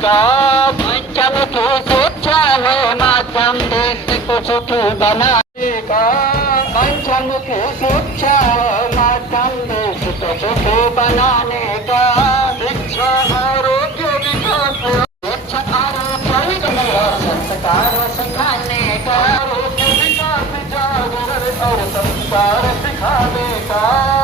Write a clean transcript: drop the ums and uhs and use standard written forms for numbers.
का पंचमुखी शिक्षा है माध्यम देश को सुखी बनाने का पंचमुखी शिक्षा है माध्यम देश को सुखी बनाने का शिक्षा आरोग्य विकास शिक्षा आरोग्य संस्कार सिखाने का आरोग्य विकास जागरण और संस्कार सिखाने का